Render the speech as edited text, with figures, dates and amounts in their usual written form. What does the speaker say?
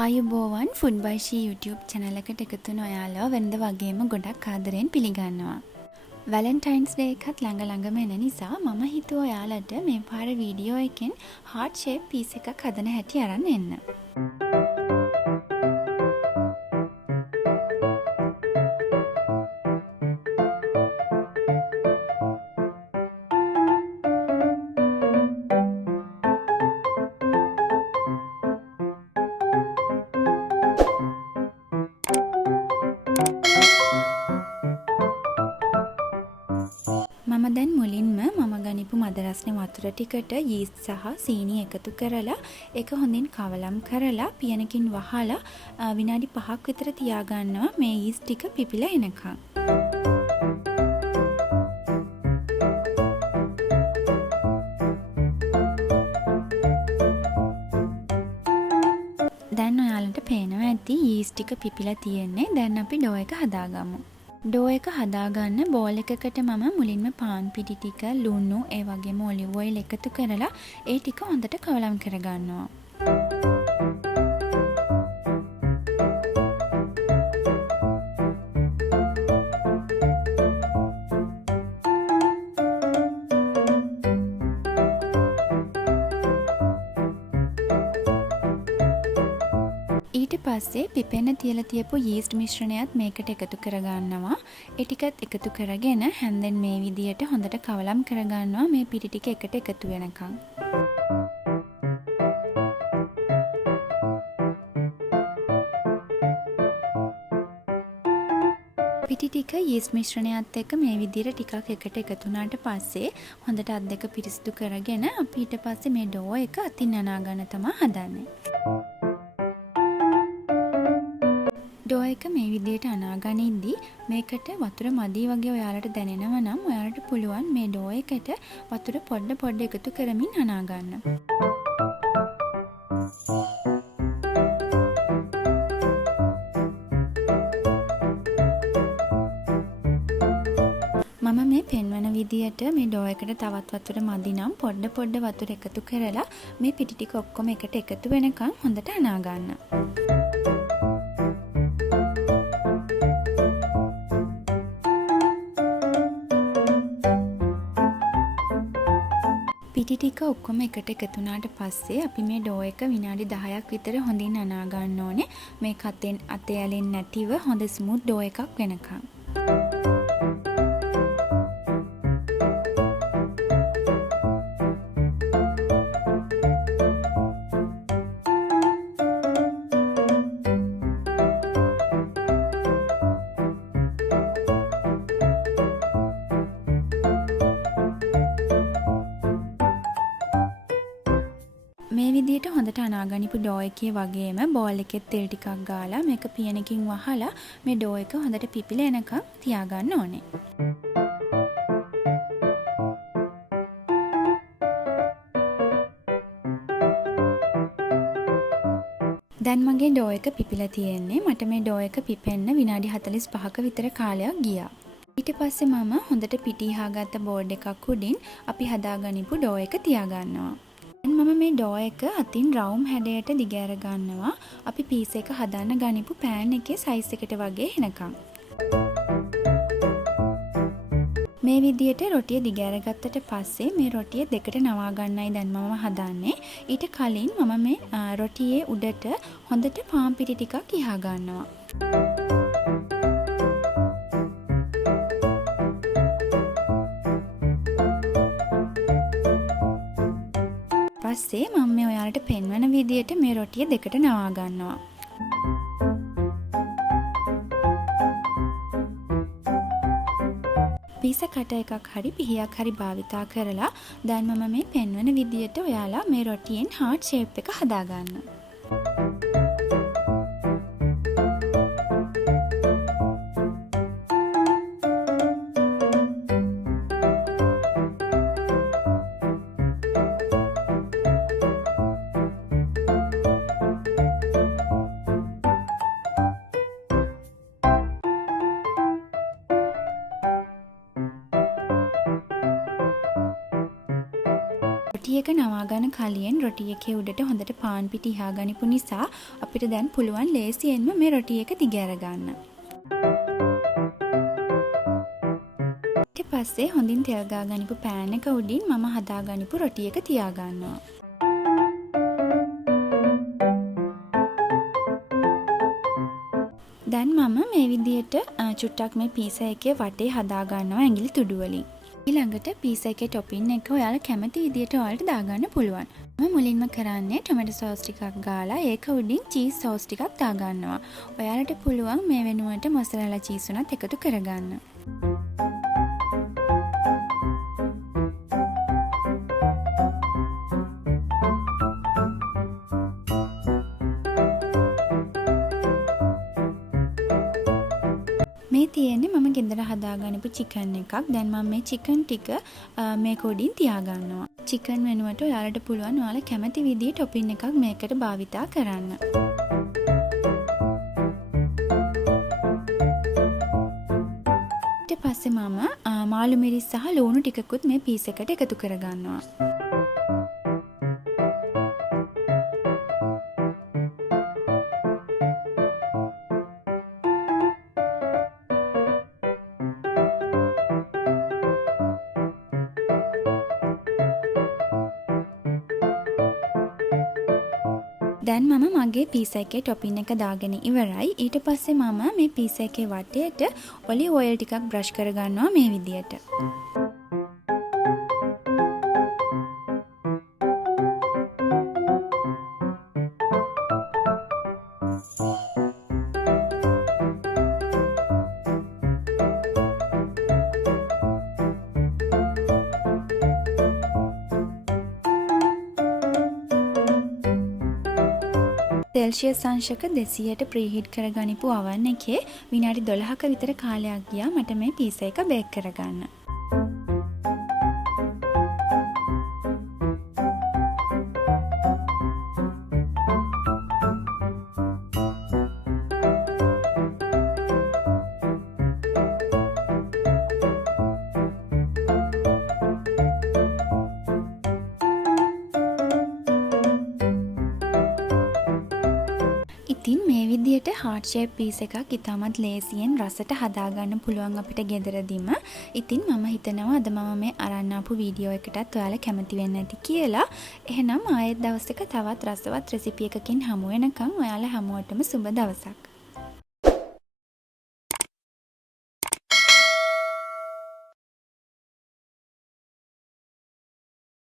ආයුබෝවන් ෆුඩ් බයි ෂී YouTube channel එකට එකතු වෙන ඔයාලව වෙනද වගේම ගොඩක් ආදරෙන් පිළිගන්නවා. Valentine's Day එකත් ළඟම එන නිසා මම හිතුවා ඔයාලට මේ පාර වීඩියෝ එකෙන් heart shape piece එකක් හදන හැටි අරන් එන්න. මම දැන් මුලින්ම මම ගනිපු මද රස්නේ වතුර ටිකට yeast සහ සීනි එකතු කරලා ඒක හොඳින් කවලම් කරලා පියනකින් වහලා විනාඩි 5ක් විතර තියාගන්නවා මේ yeast ටික පිපිලා එනකන්. දැන් ඔයාලට පේනවා ඇති yeast ටික පිපිලා තියෙන්නේ. දැන් අපි ඩෝ එක හදාගමු. ඩෝ එක හදාගන්න බෝල් එකකට මම මුලින්ම පාන් පිටි ටික, ලුණු, ඒ වගේම ඔලිව් ඔයිල් එකතු කරලා ඒ ටික හොඳට කවලම් කරගන්නවා. ඊට පස්සේ පිපෙන්න තියලා තියපු yeast මිශ්‍රණයත් මේකට එකතු කරගන්නවා. ඒ ටිකත් එකතු කරගෙන හැන්දෙන් මේ විදියට හොඳට කවලම් කරගන්නවා මේ පිටි ටික එකට එකතු වෙනකන්. පිටි ටික yeast මිශ්‍රණයත් එක්ක මේ විදියට ටිකක් එකට එකතු වුණාට පස්සේ හොඳට අත් දෙක පිරිසිදු කරගෙන අපි ඊට පස්සේ මේ ඩෝ එක අතින් අනා ගන්න තමයි හදන්නේ. ඩෝ එක මේ විදියට අනාගනිද්දී මේකට වතුර මදි වගේ ඔයාලට දැනෙනවා නම් ඔයාලට පුළුවන් මේ ඩෝ එකට වතුර පොඩ එකතු කරමින් අනාගන්න. මම මේ පෙන්වන විදියට මේ ඩෝ එකට තවත් වතුර මදි නම් පොඩ වතුර එකතු කරලා මේ පිටි ටික ඔක්කොම එකට එකතු වෙනකන් හොඳට අනාගන්න. පිටි ටික ඔක්කොම එකට එකතු වුණාට පස්සේ අපි මේ ඩෝ එක විනාඩි 10ක් විතර හොඳින් අනා ගන්න ඕනේ. මේ අතේ ඇලෙන්නේ නැතිව හොඳ ස්මූත් ඩෝ එකක් වෙනකන්. මේ විදිහට හොඳට අනාගනිපු ඩෝ එකේ වගේම බෝල් එකේ තෙල් ටිකක් ගාලා මේක පියනකින් වහලා මේ ඩෝ එක හොඳට පිපිලා එනකම් තියාගන්න ඕනේ. දැන් මගේ ඩෝ එක පිපිලා තියෙන්නේ. මට මේ ඩෝ එක පිපෙන්න විනාඩි 45ක විතර කාලයක් ගියා. ඊට පස්සේ මම හොඳට පිටි හාගත්ත බෝඩ් එකක් උඩින් අපි හදාගනිපු ඩෝ එක තියාගන්නවා. මම මේ ඩෝ එක අතින් රවුම් හැඩයට දිගෑර ගන්නවා. අපි පීස් එක හදන්න ගනිපු පෑන් එකේ සයිස් එකට වගේ එනකම්. මේ විදියට රොටිය දිගෑර ගත්තට පස්සේ මේ රොටිය දෙකට නවා ගන්නයි දැන් මම හදන්නේ. ඊට කලින් මම මේ රොටියේ උඩට හොඳට පාන් පිටි ටිකක් ඉහා ගන්නවා. පස්සේ මම මේ ඔයාලට පෙන්වන විදියට මේ රොටිය දෙකට නවා ගන්නවා. පීස කට එකක් හරි පිහියක් හරි භාවිතා කරලා දැන් මම මේ පෙන්වන විදියට ඔයාලා මේ රොටියෙන් heart shape එක හදාගන්න. රොටි එක නවා ගන්න කලින් රොටි එකේ උඩට හොඳට පාන් පිටි ඉහා ගනිපු නිසා අපිට දැන් පුළුවන් ලේසියෙන්ම මේ රොටි එක දිග අර ගන්න. ඊට පස්සේ හොඳින් තෙල් ගා ගනිපු පෑන් එක උඩින් මම හදා ගනිපු රොටි එක තියා ගන්නවා. දැන් මම මේ විදිහට චුට්ටක් මේ පීසා එකේ වටේ හදා ගන්නවා ඇඟිලි තුඩු වලින්. ඊළඟට පීසා එකේ ටොපින් එක ඔයාලා කැමති විදිහට ඔයාලට දාගන්න පුළුවන්. මම මුලින්ම කරන්නේ ටොමැටෝ සෝස් ටිකක් ගාලා ඒක උඩින් චීස් සෝස් ටිකක් දාගන්නවා. ඔයාලට පුළුවන් මේ වෙනුවට මොසරෙලා චීස් උනත් එකතු කරගන්න. මේ තියෙන්නේ මම ගෙදර හදාගන්නපු චිකන් එකක්. දැන් මම මේ චිකන් ටික මේක උඩින් තියාගන්නවා. චිකන් වෙනුවට ඔයාලට පුළුවන් ඔයාලා කැමති විදිහේ ටොපින් එකක් මේකට භාවිතා කරන්න. ඊට පස්සේ මම මාළු මිරිස් සහ ලුණු ටිකකුත් මේ පීස් එකට එකතු කරගන්නවා. දැන් මම මගේ පීසා එකේ ටොපින් එක දාගෙන ඉවරයි. ඊට පස්සේ මම මේ පීසා එකේ වටේට ඔලිව් ඔයිල් ටිකක් බ්‍රෂ් කරගන්නවා මේ විදියට. සෙල්සියස් අංශක 200ට ප්‍රීහීට් කරගනිපු oven එකේ විනාඩි 12ක විතර කාලයක් ගියා මට මේ පීසා එක බේක් කරගන්න. ඉතින් මේ විදිහට heart shape piece එකක් ඉතාමත් ලේසියෙන් රසට හදාගන්න පුළුවන් අපිට ගෙදරදීම. ඉතින් මම හිතනවා අද මම මේ අරන් ආපු වීඩියෝ එකටත් ඔයාලා කැමති වෙන්න ඇති කියලා. එහෙනම් ආයෙත් දවසක තවත් රසවත් රෙසිපි එකකින් හමු වෙනකන් ඔයාලා හැමෝටම සුබ දවසක්.